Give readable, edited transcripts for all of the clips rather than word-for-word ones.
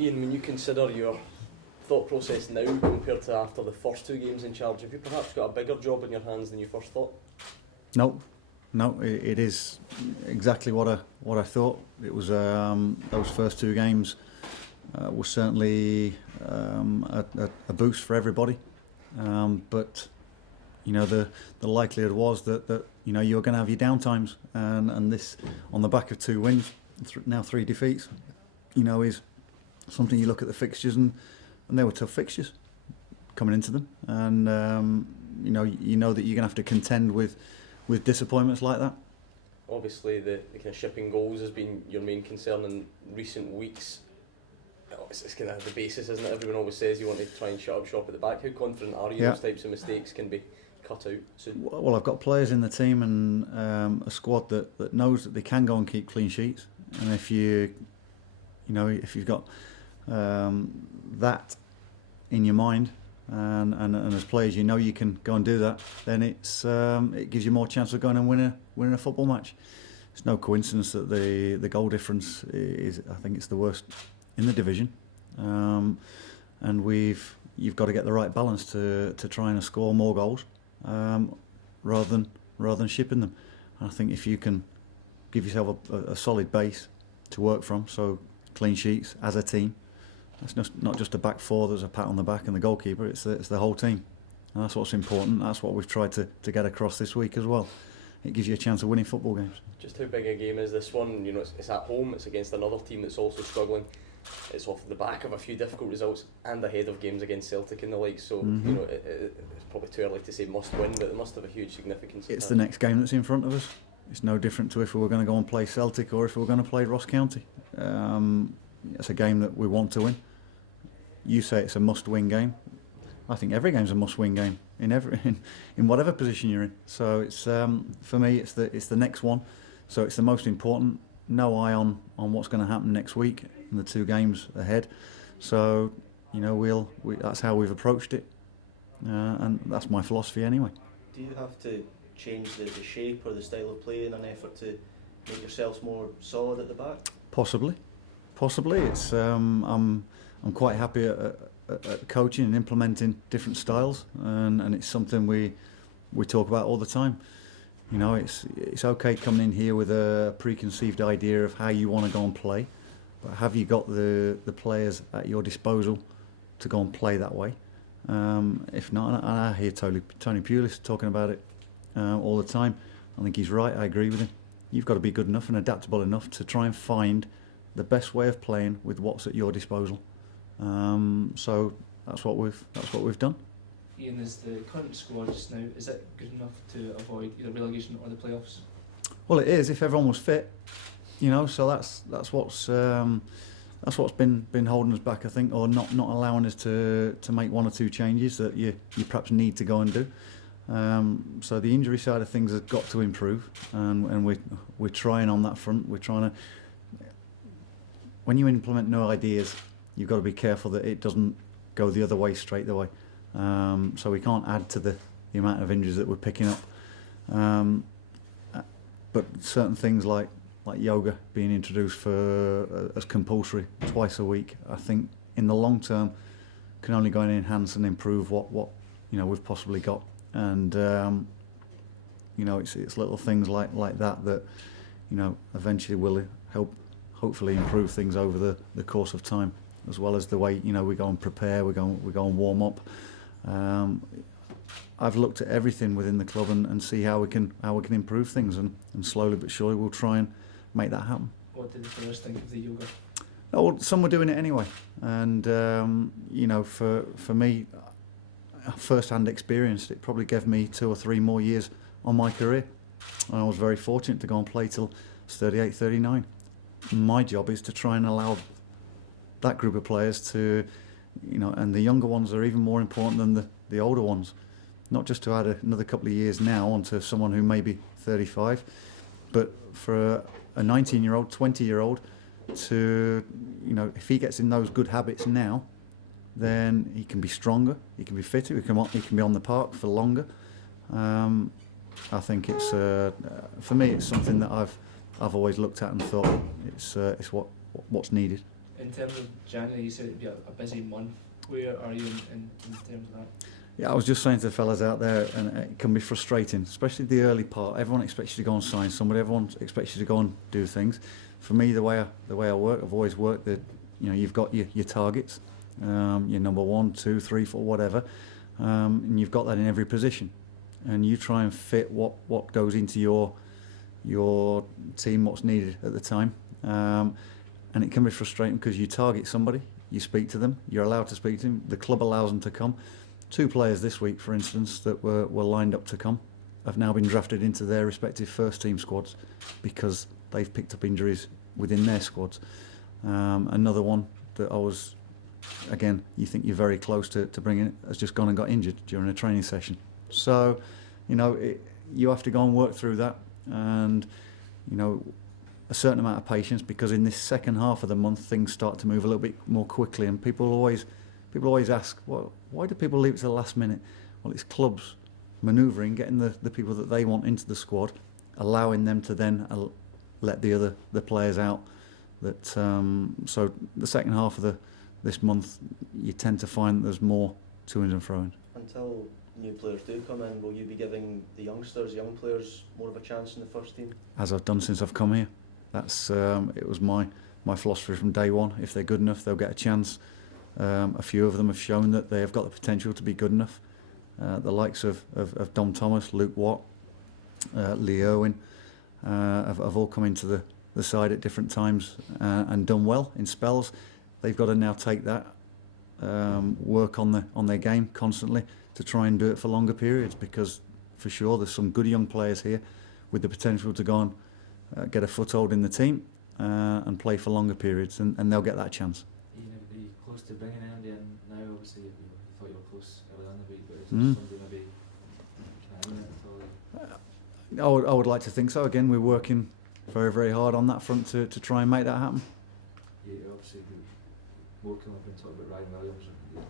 Ian, when you consider your thought process now compared to after the first 2 games in charge, have you perhaps got a bigger job in your hands than you first thought? No, it is exactly what I thought. It was those first 2 games was certainly a boost for everybody, but you know the likelihood was that you know you're going to have your downtimes, and this on the back of 2 wins, now 3 defeats, you know, is something. You look at the fixtures and they were tough fixtures coming into them, and you know that you're going to have to contend with disappointments like that. Obviously the kind of shipping goals has been your main concern in recent weeks. It's kind of the basis, isn't it? Everyone always says you want to try and shut up shop at the back. How confident are you those types of mistakes can be cut out soon? Well, I've got players in the team and a squad that knows that they can go and keep clean sheets, and if you've got that in your mind, and as players you know you can go and do that, then it gives you more chance of going and winning a football match. It's no coincidence that the goal difference is, I think it's the worst in the division, and you've got to get the right balance to try and score more goals, rather than shipping them. And I think if you can give yourself a solid base to work from, so clean sheets as a team. It's not just a back 4 there's a pat on the back and the goalkeeper, it's the whole team. And that's what's important. That's what we've tried to get across this week as well. It gives you a chance of winning football games. Just how big a game is this one? You know, it's at home, it's against another team that's also struggling. It's off the back of a few difficult results and ahead of games against Celtic and the like, so you know it's probably too early to say must win, but it must have a huge significance. It's the next game that's in front of us. It's no different to if we were going to go and play Celtic or if we were going to play Ross County. It's a game that we want to win. You say it's a must-win game. I think every game's a must-win game in whatever position you're in. So it's for me, it's the next one. So it's the most important. No eye on what's going to happen next week in the 2 games ahead. So you know that's how we've approached it, and that's my philosophy anyway. Do you have to change the shape or the style of play in an effort to make yourselves more solid at the back? Possibly. It's I'm quite happy at coaching and implementing different styles, and it's something we talk about all the time. You know, it's okay coming in here with a preconceived idea of how you want to go and play, but have you got the players at your disposal to go and play that way? If not, and I hear Tony Pulis talking about it all the time. I think he's right. I agree with him. You've got to be good enough and adaptable enough to try and find the best way of playing with what's at your disposal. So that's what we've done. Ian, is the current squad just now, is it good enough to avoid either relegation or the playoffs? Well, it is if everyone was fit, you know. So that's what's been holding us back, I think, or not allowing us to make 1 or 2 changes that you perhaps need to go and do. So the injury side of things has got to improve, and we're trying on that front. We're trying to. When you implement new ideas, you've got to be careful that it doesn't go the other way straight away. So we can't add to the amount of injuries that we're picking up. But certain things like yoga being introduced as compulsory twice a week, I think in the long term can only go and enhance and improve what you know we've possibly got. And you know it's little things like that you know eventually will help hopefully improve things over the course of time, as well as the way you know we go and prepare, we go and warm up. I've looked at everything within the club and see how we can improve things, and slowly but surely we'll try and make that happen. What did the players think of the yoga? Oh, well, some were doing it anyway, and you know for me, first-hand experience, it probably gave me 2 or 3 more years on my career, and I was very fortunate to go and play till 38, 39. My job is to try and allow that group of players to, you know, and the younger ones are even more important than the older ones. Not just to add another couple of years now onto someone who may be 35, but for a 19-year-old, 20-year-old to, you know, if he gets in those good habits now, then he can be stronger, he can be fitter, he can be on the park for longer. I think it's for me, it's something that I've always looked at and thought it's what's needed. In terms of January, you said it'd be a busy month. Where are you in terms of that? Yeah, I was just saying to the fellas out there, and it can be frustrating, especially the early part. Everyone expects you to go and sign somebody. Everyone expects you to go and do things. For me, the way I work, I've always worked that, you know, you've got your targets, your number 1, 2, 3, 4, whatever, and you've got that in every position, and you try and fit what goes into your team, what's needed at the time, and it can be frustrating because you target somebody, you speak to them, you're allowed to speak to them, the club allows them to come. 2 players this week, for instance, that were lined up to come have now been drafted into their respective first team squads because they've picked up injuries within their squads. Another one that I was, again, you think you're very close to bringing it, has just gone and got injured during a training session. So, you know, you have to go and work through that, and, you know, a certain amount of patience, because in this second half of the month things start to move a little bit more quickly, and people always ask, well, why do people leave it to the last minute? Well, it's clubs manoeuvring, getting the people that they want into the squad, allowing them to then let the players out. That so the second half of this month, you tend to find there's more to-ins and throw-ins. Until new players do come in, will you be giving the young players, more of a chance in the first team? As I've done since I've come here. That's it was my philosophy from day one. If they're good enough, they'll get a chance. A few of them have shown that they have got the potential to be good enough. The likes of Dom Thomas, Luke Watt, Lee Irwin have all come into the side at different times and done well in spells. They've got to now take that, work on their game constantly to try and do it for longer periods, because for sure there's some good young players here with the potential to go and get a foothold in the team and play for longer periods, and they'll get that chance. Are you going to be close to bringing anybody in now? Obviously, you thought you were close early on in the week, but is there somebody maybe imminent at all? I would like to think so. Again, we're working very, very hard on that front to try and make that happen. Yeah, obviously, Morecambe have been talking about Ryan Williams. You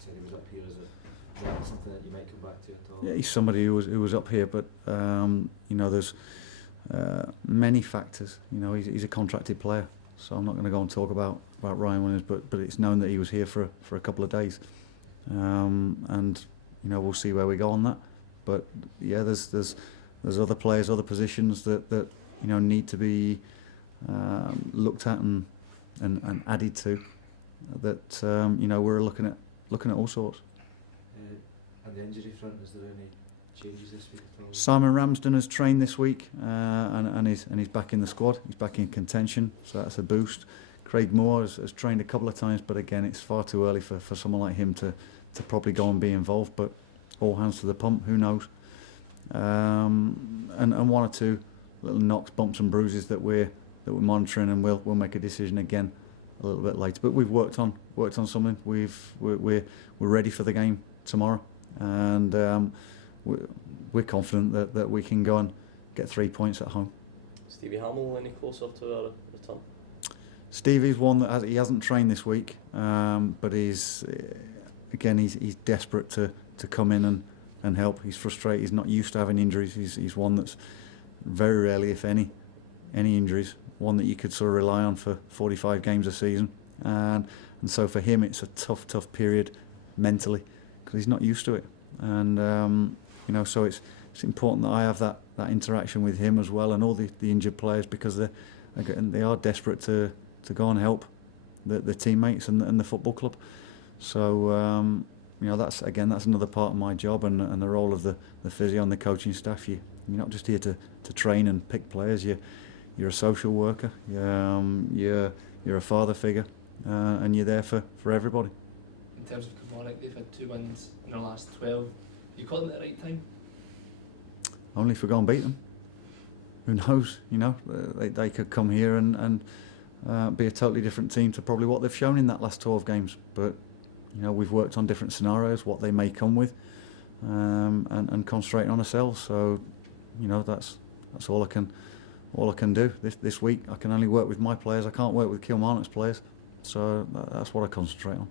said he was up here. Is that something that you might come back to at all? Yeah, he's somebody who was up here, but you know, there's many factors. You know, he's a contracted player, so I'm not going to go and talk about Ryan Williams, but it's known that he was here for a couple of days, and you know, we'll see where we go on that. But yeah, there's other players, other positions that you know need to be looked at and added to. That you know, we're looking at all sorts. On the injury front, is there any changes this week at all? Simon Ramsden has trained this week and he's back in the squad. He's back in contention, so that's a boost. Craig Moore has trained a couple of times, but again, it's far too early for someone like him to probably go and be involved. But all hands to the pump, who knows? And one or two little knocks, bumps and bruises that we're monitoring, and we'll make a decision again a little bit later. But we've worked on something. We're ready for the game tomorrow, and we're confident that we can go and get 3 points at home. Stevie Hamill any closer to a return? Stevie's one that he hasn't trained this week, but he's desperate to come in and help. He's frustrated. He's not used to having injuries. He's one that's very rarely, if any injuries. One that you could sort of rely on for 45 games a season, and so for him it's a tough period mentally because he's not used to it, and you know, so it's important that I have that interaction with him as well, and all the injured players, because they are desperate to go and help the teammates and the football club. So you know, that's another part of my job and the role of the physio and the coaching staff. You're not just here to train and pick players. You're a social worker. You're a father figure, and you're there for everybody. In terms of Kilmarnock, they've had 2 wins in their last 12. You caught them at the right time? Only if we go and beat them. Who knows? You know, they could come here and be a totally different team to probably what they've shown in that last 12 games. But you know, we've worked on different scenarios, what they may come with, and concentrating on ourselves. So, you know, that's all I can do. This week I can only work with my players. I can't work with Kilmarnock's players. So that's what I concentrate on.